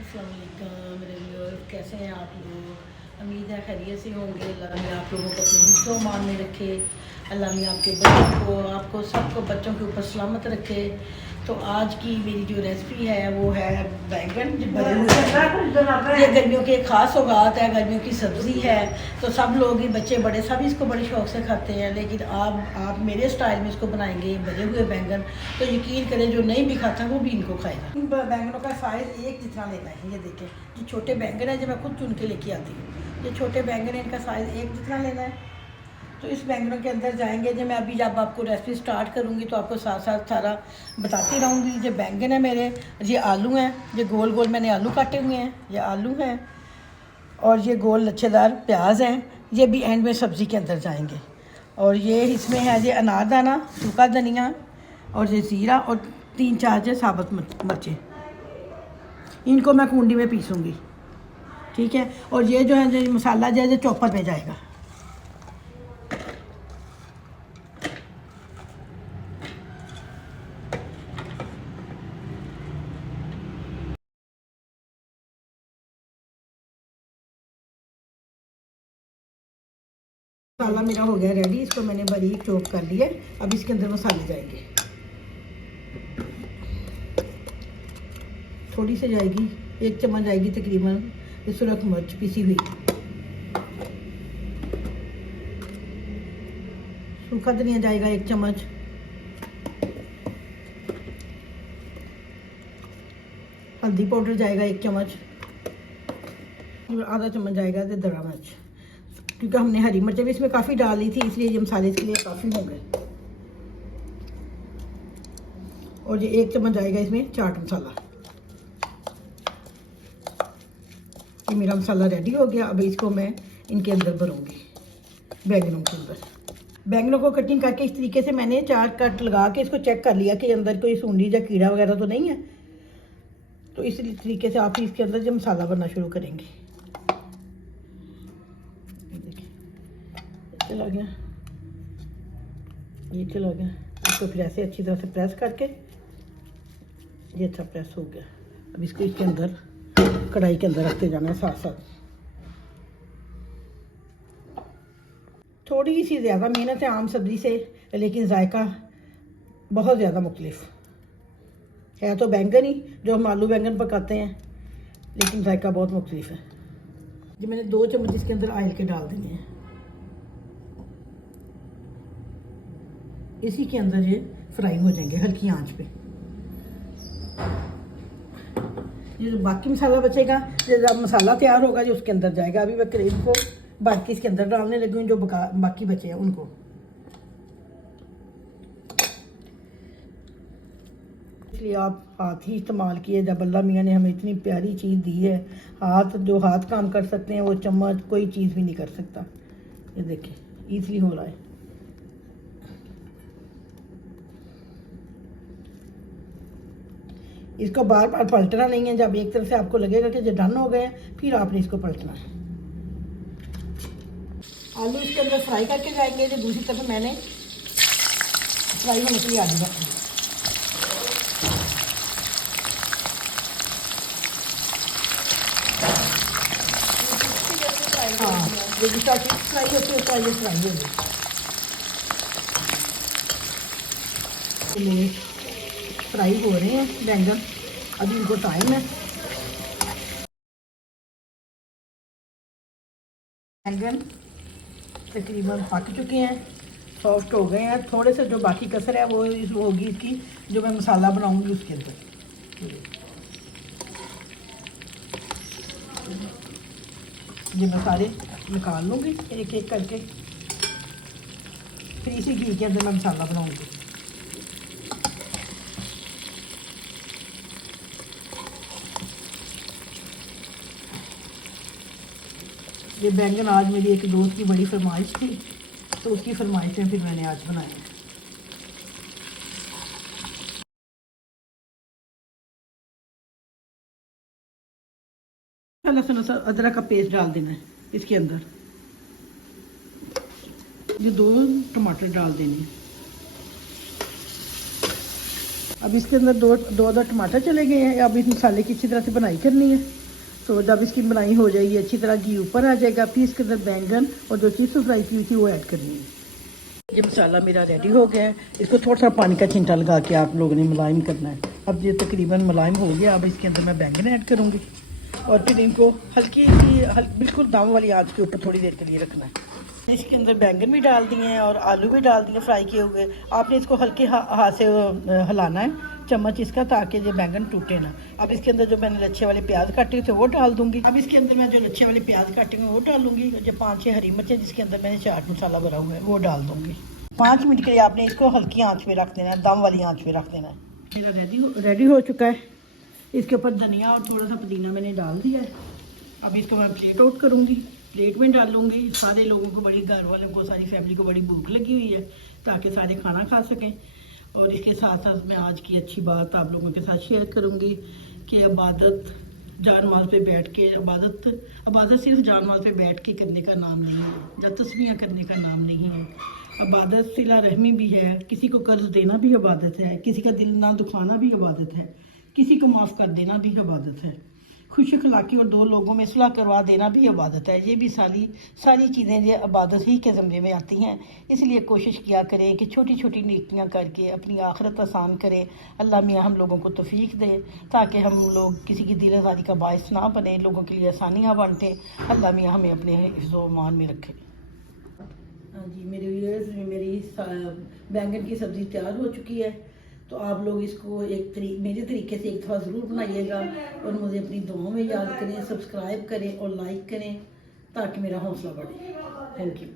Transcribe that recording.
अस्सलाम वालेकुम मेरे व्यूअर्स, कैसे हैं आप लोग। उम्मीद है खैरियत से होंगे। अल्लाह ने आप लोगों को अपने हिस्सों मान में रखे। अल्लाह ने आपके बच्चों को, आपको सबको बच्चों के ऊपर सलामत रखे। तो आज की मेरी जो रेसिपी है वो है बैंगन भरे हुए। ये गर्मियों के ख़ास सौगात है, गर्मियों की सब्ज़ी है। तो सब लोग ही, बच्चे बड़े, सब इसको बड़े शौक से खाते हैं। लेकिन आप मेरे स्टाइल में इसको बनाएंगे भरे हुए बैंगन, तो यकीन करें जो नहीं भी खाता वो भी इनको खाएगा। इन बैंगनों का साइज़ एक जितना लेना है। ये देखें, ये छोटे बैंगन है जो मैं खुद चुन के लेके आती हूँ। ये छोटे बैंगन है, इनका साइज़ एक जितना लेना है। तो इस बैंगनों के अंदर जाएंगे। जब मैं अभी जब आपको रेसिपी स्टार्ट करूँगी तो आपको साथ साथ सारा बताती रहूँगी। ये बैंगन है मेरे, ये आलू हैं, ये गोल गोल मैंने आलू काटे हुए हैं, ये आलू हैं, और ये गोल लच्छेदार प्याज हैं। ये भी एंड में सब्ज़ी के अंदर जाएंगे। और ये इसमें है ये अनारदाना, सूखा धनिया, और ये ज़ीरा, और 3-4 जो साबुत मिर्चें। इनको मैं कूंडी में पीसूँगी, ठीक है। और ये जो है जो मसाला जो है चॉपर में जाएगा। मसाला मेरा हो गया रेडी, इसको मैंने बारीक चॉप कर लिया। अब इसके अंदर मसाले जाएंगे। थोड़ी सी जाएगी, 1 चम्मच जाएगी तकरीबन ये सुरख मिर्च पीसी हुई। सूखा धनिया जाएगा 1 चम्मच। हल्दी पाउडर जाएगा 1 चम्मच। आधा चम्मच जाएगा तो दरा मिर्च, क्योंकि हमने हरी मिर्चें भी इसमें काफ़ी डाली थी, इसलिए ये मसाले इसके लिए काफ़ी हो गए। और ये 1 चम्मच जाएगा इसमें चाट मसाला। ये मेरा मसाला रेडी हो गया। अब इसको मैं इनके अंदर भरूँगी, बैंगनों के अंदर। बैंगनों को कटिंग करके इस तरीके से मैंने 4 कट लगा के इसको चेक कर लिया कि अंदर कोई सूंडी या कीड़ा वगैरह तो नहीं है। तो इस तरीके से आप इसके अंदर जो मसाला भरना शुरू करेंगे। चला गया, ये चला गया। इसको फिर ऐसे अच्छी तरह से प्रेस करके, ये अच्छा प्रेस हो गया। अब इसको इसके अंदर कढ़ाई के अंदर रखते जाना है साथ साथ। थोड़ी सी ज़्यादा मेहनत है आम सब्ज़ी से, लेकिन जायका बहुत ज़्यादा मुख्तलिफ है। तो बैंगन ही जो हम आलू बैंगन पकाते हैं, लेकिन जायका बहुत मुख्तलिफ है। जो मैंने 2 चम्मच इसके अंदर ऑयल के डाल देने हैं। इसी के अंदर ये फ्राई हो जाएंगे हल्की आंच पे। ये जो बाकी मसाला बचेगा, जब मसाला तैयार होगा जो उसके अंदर जाएगा। अभी मैं करीब को बाकी इसके अंदर डालने लगी हूँ, जो बाकी बचे हैं उनको। इसलिए आप हाथ ही इस्तेमाल किए। जब अल्लाह मियाँ ने हमें इतनी प्यारी चीज़ दी है, हाथ जो हाथ काम कर सकते हैं वो चम्मच कोई चीज़ भी नहीं कर सकता। ये देखिए ईज़िली हो रहा है। इसको बार बार पलटना नहीं है। जब एक तरफ से आपको लगेगा कि जो डन हो गए हैं, फिर आपने इसको पलटना है। आलू इसके अंदर फ्राई करके जाएंगे। जो दूसरी तरफ मैंने फ्राई होने के लिए आलू रखेंगे। हाँ, जो फ्राई होती है तो ये फ्राई हो गई। मेरे फ्राई हो रहे हैं बैंगन, अभी इनको टाइम है। बैंगन तकरीबन पक चुके हैं, सॉफ्ट हो गए हैं। थोड़े से जो बाकी कसर है वो होगी इसकी, जो मैं मसाला बनाऊंगी उसके अंदर। ये मैं सारे निकाल लूँगी एक एक करके, फिर इसी घी के अंदर मैं मसाला बनाऊंगी। ये बैंगन आज मेरी एक दोस्त की बड़ी फरमाइश थी, तो उसकी फरमाइश में फिर मैंने आज बनाया। लहसुन अदरक का पेस्ट डाल देना है इसके अंदर। ये 2 टमाटर डाल देने। अब इसके अंदर दो टमाटर चले गए हैं। अब इस मसाले की अच्छी तरह से बनाई करनी है। तो जब इसकी बनाई हो जाएगी, अच्छी तरह घी ऊपर आ जाएगा, फिर इसके अंदर बैंगन और जो चीज़ फ्राई की हुई थी वो ऐड करनी है। ये मसाला मेरा रेडी हो गया है। इसको थोड़ा सा पानी का छिंटा लगा के आप लोगों ने मुलायम करना है। अब ये तकरीबन मुलायम हो गया। अब इसके अंदर मैं बैंगन ऐड करूँगी और फिर इनको हल्की सी बिल्कुल दम वाली आंच के ऊपर थोड़ी देर के लिए रखना है। इसके अंदर बैंगन भी डाल दिए हैं और आलू भी डाल दिए फ्राई किए हुए। आपने इसको हल्के हाथ से हिलाना है चम्मच इसका, ताकि ये बैंगन टूटे ना। अब इसके अंदर जो मैंने लच्छे वाले प्याज काटे हुए थे वो डाल दूंगी। अब इसके अंदर मैं जो लच्छे वाले प्याज काटे हुए वो डालूंगी। जो 5-6 हरी मिर्चें जिसके अंदर मैंने चाट मसाला भरा हुआ है वो डाल दूंगी। 5 मिनट के लिए आपने इसको हल्की आंच में रख देना है, दम वाली आंच में रख देना है। मेरा रेडी हो चुका है। इसके ऊपर धनिया और थोड़ा सा पुदीना मैंने डाल दिया है। अब इसको मैं प्लेट आउट करूँगी, प्लेट में डालूँगी। सारे लोगों को, बड़ी घर वालों को, सारी फैमिली को बड़ी भूख लगी हुई है, ताकि सारे खाना खा सकें। और इसके साथ साथ मैं आज की अच्छी बात आप लोगों के साथ शेयर करूँगी कि इबादत जानमाज़ पे बैठ के, इबादत सिर्फ जानमाज़ पे बैठ के करने का नाम नहीं है, या तस्बीह करने का नाम नहीं है। इबादत सिला रहमी भी है, किसी को कर्ज देना भी इबादत है, किसी का दिल ना दुखाना भी इबादत है, किसी को माफ़ कर देना भी इबादत है, खुश अखलाकी और दो लोगों में सुलह करवा देना भी इबादत है। ये भी सारी चीज़ें जो इबादत ही के ज़मरे में आती हैं। इसलिए कोशिश किया करें कि छोटी छोटी नेकियां करके अपनी आखिरत आसान करें। अल्लाह मियाँ हम लोगों को तौफीक दे, ताकि हम लोग किसी की दिल आज़ारी का बायस ना बने, लोगों के लिए आसानियाँ बांटें। अल्लाह मियाँ हमें अपने हिफ्ज़-ओ मान में रखें। हाँ जी, मेरे व्यूअर्स, मेरी बैंगन की सब्ज़ी तैयार हो चुकी है। तो आप लोग इसको मेरे तरीके से एक दफ़ा ज़रूर बनाइएगा और मुझे अपनी दुआओं में याद करें, सब्सक्राइब करें और लाइक करें, ताकि मेरा हौसला बढ़े। Thank you.